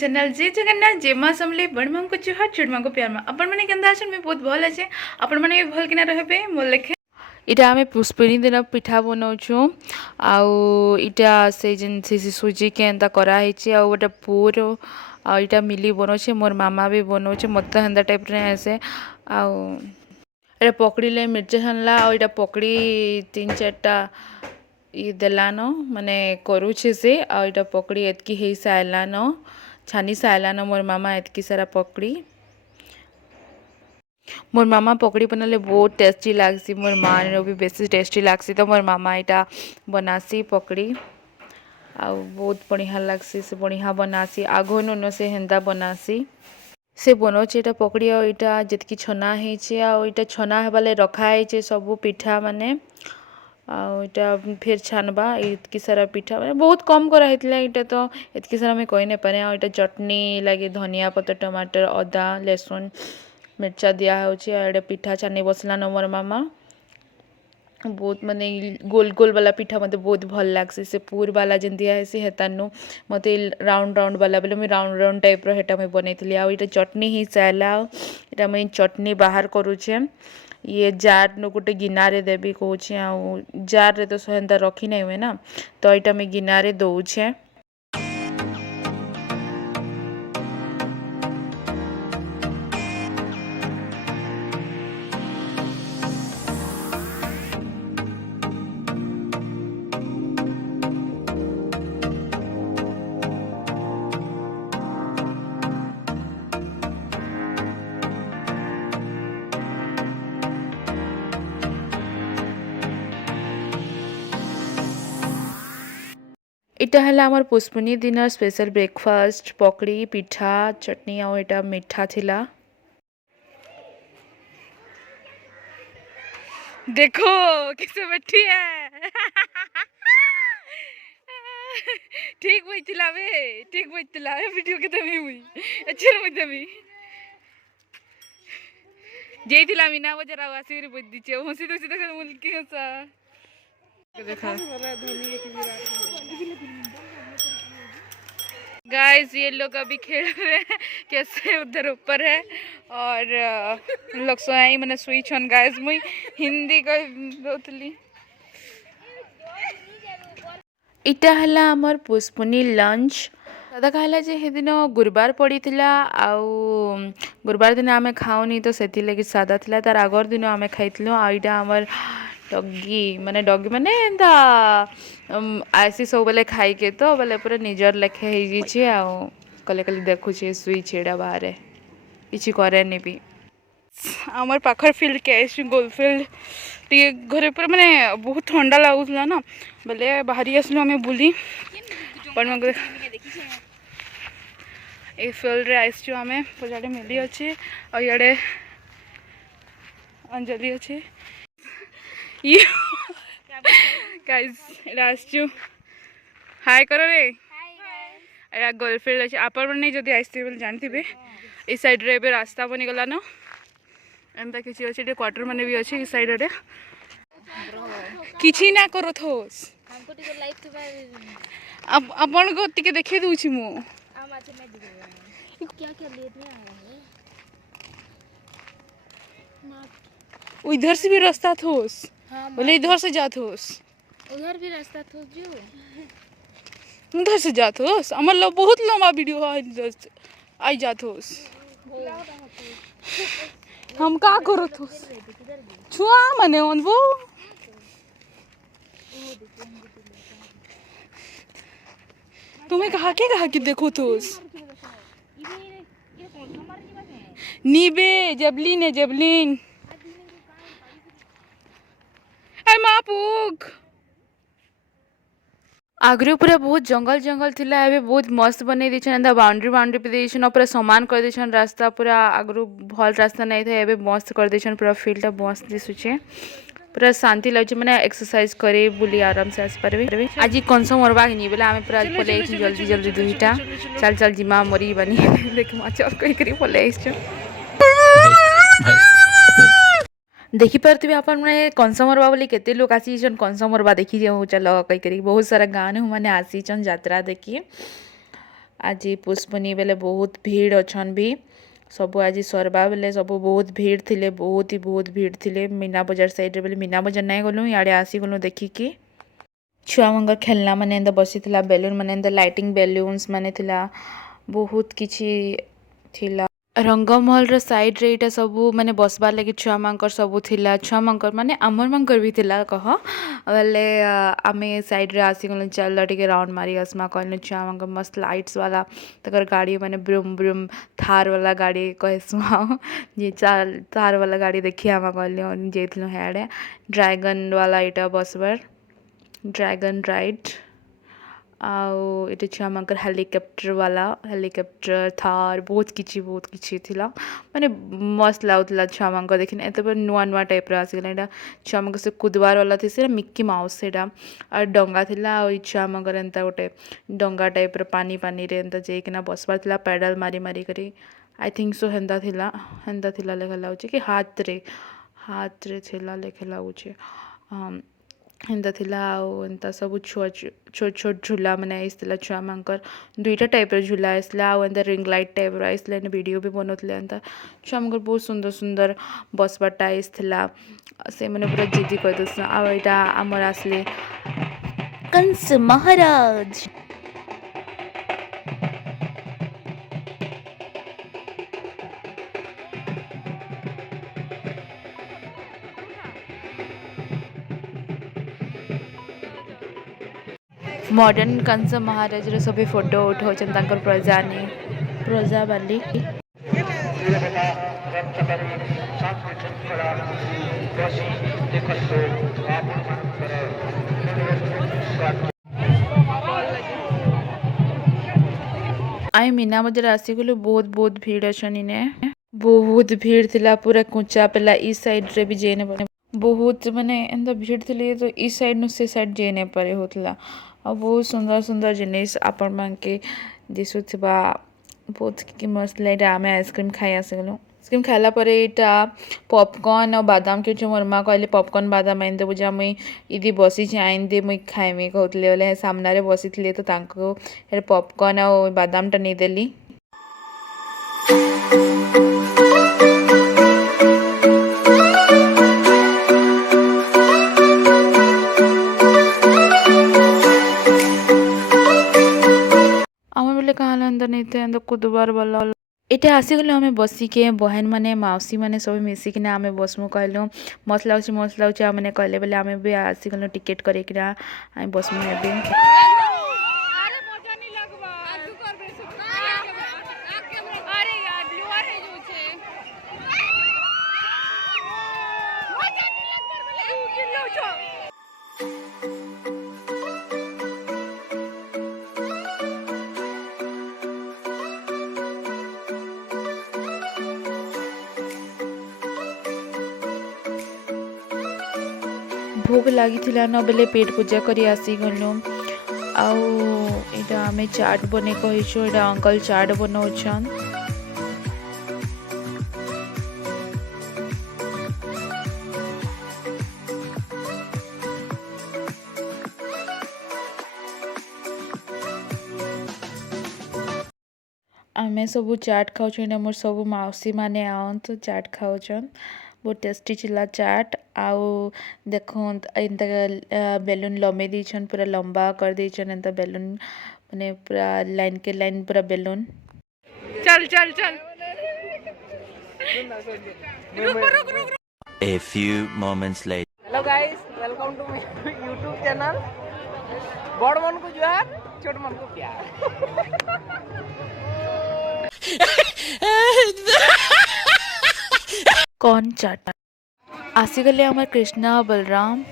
Channel जय जगन्नाथ जय माँ समले बड़ माँ को जुहार छोट माँ को प्यार माँ अपन मैंने केंदा अछन मैं बहुत भल अच्छे अपन मैंने भी भल किना रहबे मोर लेखे इटा आमे पुष्पिनी दिन पिठा बनाऊँ आउ इटा से जिन से सुजी के एंता करा हिचे आउ गोटे पूर आ इटा मिली बनाऊे मोर मामा भी बनाऊे मत हेन्ता टाइप रे ऐसे आउ एटा पकड़ी ले मिर्चा छानला और इटा पकड़ी 3-4टा ये देलान माने करुचे से आ इटा पकड़ी एतकी हे साइलान छानी साइलान मोर मामा एतकी सारा पकड़ी मोर मामा पकड़ी बनाले बहुत टेस्टी लागसी मोर माँ रो भी बेसी टेस्टी लागसी तो मोर मामा इटा बनासी पकड़ी आ बहुत बढ़िया लागसी से बढ़िया बनासी आगो नुन से हेन्ता बनासी से बनाऊे इटा पकड़ी आ इटा जितकी छना है आ इटा छना हेबाले रखा है सबू पिठा माने आटा फिर छानबा इतकी सारा पिठा मैंने बहुत कम कराइला इटा तो इतकी सारा मैं कही नहीं पारे आटा चटनी लगे धनिया पत्तर टमाटर अदा लहसुन मिर्चा दिया होचे पिठा छानी बसला न मोर मामा बहुत माने गोल गोल वाला पिठा मते बहुत भल लागसी से पूर वाला जेन दिया है से हेतानु मते राउंड राउंड वाला बोले मैं राउंड राउंड टाइप रो हेटा मैं बनैथली आ इटा चटनी ही साला इटा मैं चटनी बाहर करूछे ये जार न गोटे गिनारे देवी कौचे आ जार रे तो सेंता रखी नहीं हुए ना तो इटा मैं गिनारे दौछे इटा है आमर पुष्पनी दिन स्पेशल ब्रेकफास्ट पकड़ी पिठा चटनी आ इटा मीठा थिला देखो किसे बैठी है ठीक बैठला बे ठीक बैठला वीडियो के तभी हुई अच्छा रे तभी जेइथिला मीना बजार आसी रे बुद्धि छे हंसी तो सीधा मुल्की हंसा देखा गाइस ये लोग अभी खेल रहे हैं कैसे उधर ऊपर है और लोग सोई मैंने सुई छन गाइस मुई हिंदी को बोतली इटा हला हमर पुष्पनी लंच दादा कहला जे हे दिन गुरुवार पड़ीथिला आउ गुरुवार दिन आमे खाऊनी तो सेति लगी सादा थिला तार आगर दिन आमे खाइतलो आ इटा हमर डॉगी माने एंता आसी सब बेले खाई के तो बेले पूरा निजर लेखे हो जाइए आले कले देखुचे सुई छेड़ा बाहर किसी करे भी आमर पाखर फील्ड के आस गोल फील्ड टे घरे पूरा माने बहुत ठंडा लगुला ना बोले बाहरी आसलु आम बुली ये फील्ड रे आसचु आम पूरा मिली अच्छे और इे अंजलि अच्छे गाइस आसचु हाय करो रे एरा गर्लफ्रेंड अच्छे आपण मैंने जब आसते बोले जानते ये साइड रे एबे रास्ता बनीगला न एमता किसी अच्छे क्वार्टर मैंने भी अच्छे इस साइड रे किछि ना करो थोस हमको टिके लाइफ अब अपन को टिके देखे दूची मु हम अच्छा मैं दिखे क्या क्या लेट में आ रहा है इधर से भी रास्ता थोस हाँ, बोले इधर से जात होस उधर भी रास्ता थोस जो उधर से जात होस हमर लो बहुत लंबा वीडियो है आई जात होस हम का करो थोस छुआ मने on वो तुम्हें कहा कि देखो थोस नीबे जबलिन है जबलिन आगरे पूरा बहुत जंगल जंगल थिला एबे बहुत मस्त बने देछन बाउंड्री पे देछन पूरा समान कर देछन रास्ता पूरा आगरू भल रास्ता नहीं था एबे मस्त कर देछन पूरा फील्ड मस्त दिसुचे पूरा शांति लगे मैंने एक्सरसाइज करे बुली आराम से आस पारे आज कंस मरवा नहीं बोले आम पूरा पले जल्दी जल्दी दुईटा चल चल जिमा मरी बनी देख माच कही पले देखिपे आप कंसमरवा बोली केते लोग आसीचन कंसमरवा देखी जाऊँ चल कहीकि बहुत सारा गाँव मैंने आसीचन यात्रा देखी आज पुष्पनी बेले बहुत भीड़ अच्छन भी सब आज सरवा बेले सब बहुत भीड़ थिले बहुत ही बहुत भीड़ थिले मीना बजार साइड रे बेले मीना बजार नहीं गलु इे आसी गलु देखिकी छुआ मंगर खेलना माने एंदा बसी थिला बेलून माने एंदा लाइटिंग बेलून्स माने थिला बहुत किछि थिला रंगमहल रो साइड रे इटा सबू माने बसबार लगी छुआ मांकर सबू थिला छुआ मांकर माने आमर मांकर भी थिला कह बेले आमे साइड रे आसी गलो चल टिके राउंड मारी आसमा कहले छुआ मांकर मस्त लाइट्स वाला तकर गाड़ी माने ब्रूम ब्रूम थार वाला गाड़ी कहसुआ जे चाल थार वाला गाड़ी देखि आमा कहले जेथलो हेडे ड्रैगन वाला इटा बसबार ड्रैगन राइड आउ ये छुआ मांकर हेलिकॉप्टर वाला हेलिकॉप्टर थार बहुत किछि थिला माने मस्त लाଗୁଥିଲା छुआ मांकर देखिन एते पर नुआ नुआ टाइप रो आसी गला एटा छुआ मांकर से कुदवार वाला थी से मिक्की माउस सेटा और डंगा थिला और छुआ मांकर एंता गोटे डंगा टाइप रो पानी पानी रे एंता जेकिना बसबार थिला पैडल मारी मारी करी आई थिंक सो हेंदा थिला लेखा लाଗୁଛି कि हाथ रे थिला लेखा लाଗୁଛି एंता थिला आउ एंता सब छोट छोट झूला माने आइसला छुआ मांकर दुईटा टाइप रो झूला आइसला आउ एंता रिंग लाइट टाइप रो आइसला एने वीडियो भी बनौतले एंता छुआ मांकर बहुत सुंदर सुंदर बसबाटा आइसला से माने पूरा जिद्दी कर दस आउ एटा हमर आसले कंस महाराज मॉडर्न कंस महाराज रो सभी फोटो उठाउछन तांकर प्रजा वाली आई मीना बजार आसी गलु बहुत बहुत भीड़ अछन इने बहुत भीड़ थिला पूरा कुचा पेला ई साइड रे भी जेने बहुत माने एंदा भीड़ थिले तो ई साइड नु से साइड जेने परे होतला और बहुत सुंदर सुंदर जिनिस आपण मान के दिसुथिबा बहुत कि मस्त लाइट आमे आइसक्रीम खाई आसगलु आइसक्रीम खाला परे इटा पॉपकॉर्न और बादाम के मोर माँ कहले पॉपकॉर्न बादाम आइन देबु जा मुई इदी बसी आइन दे मुई खाइमी कहतले बोले सामना रे बसी थिले तो तांको पॉपकॉर्न और बादाम टा नहीं देली कहाँ अंदर नहीं थे अंदर कुदबार वाला एटा आसीगलु हमें बसिके बहन माने मौसी माने सब मिसिकिना आमे बसमु कहलु मस्त लाଗୁଛି आमने कहले बेले आमे भी आसीगलु टिकेट करेकिना आमे बसमु हेबे भोग लगी न बेले पेट पूजा करी आसी गलु आउ इटा आमे चाट बने कहिछु इटा अंकल चाट बनौछन आमे सब चाट खाउछन मोर सब मौसी माने आउन तो चाट खाउछन बहुत टेस्टी चिल्ला चाट आउ देखो एंता बेलून लमे दीछन पूरा लंबा कर दीछन एंता बेलून माने पूरा लाइन के लाइन पूरा बेलून चल चल चल रुक A few moments later. Hello guys, welcome to my YouTube channel. बड़ मन को जोहार, छोट मन को प्यार। कौन चाटा आसीगले हमार कृष्णा बलराम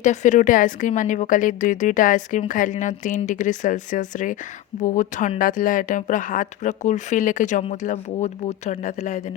एटा फिर गोटे आइसक्रीम आनी पकाली दुई दुईटा आइसक्रीम खाइली ना 3 डिग्री सेल्सियस रे बहुत ठंडा थिला ए टाइम पूरा हाथ पूरा कुल्फी लेके जमुला बहुत बहुत ठंडा थिला ए दिन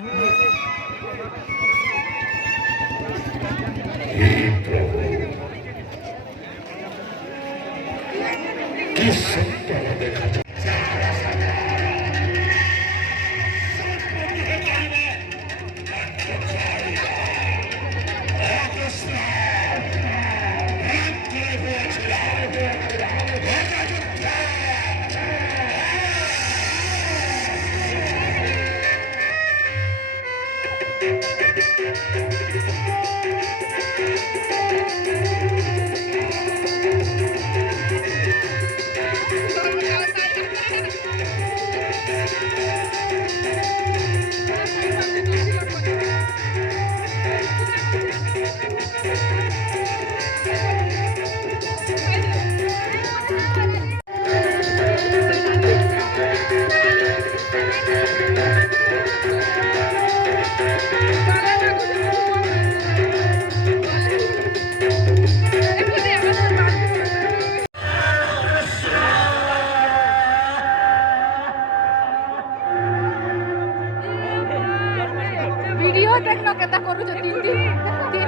वीडियो देख लो केता करू जो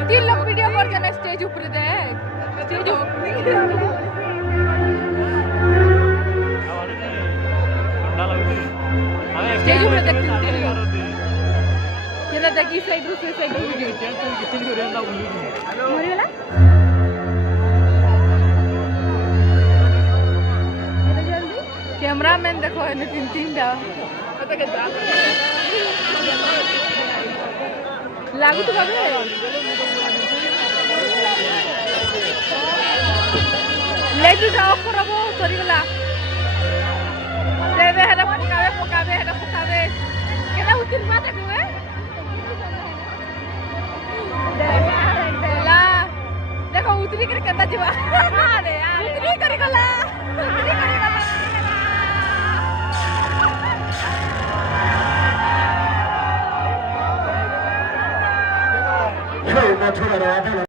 तीन लोग वीडियो कर जने स्टेज ऊपर देख स्टेज स्टेज ऊपर देख तीन लोग केता देखी साइड रू से साइड वीडियो मरियला कैमरामैन देखो ने तीन दा लागू तो बाबे लाइट जाओ करबो सरी गला दे दे हेडा पकावे केना उतिन माते दुए देला देखो उतरी कर केता जीवा अरे उतरी करी गला Natural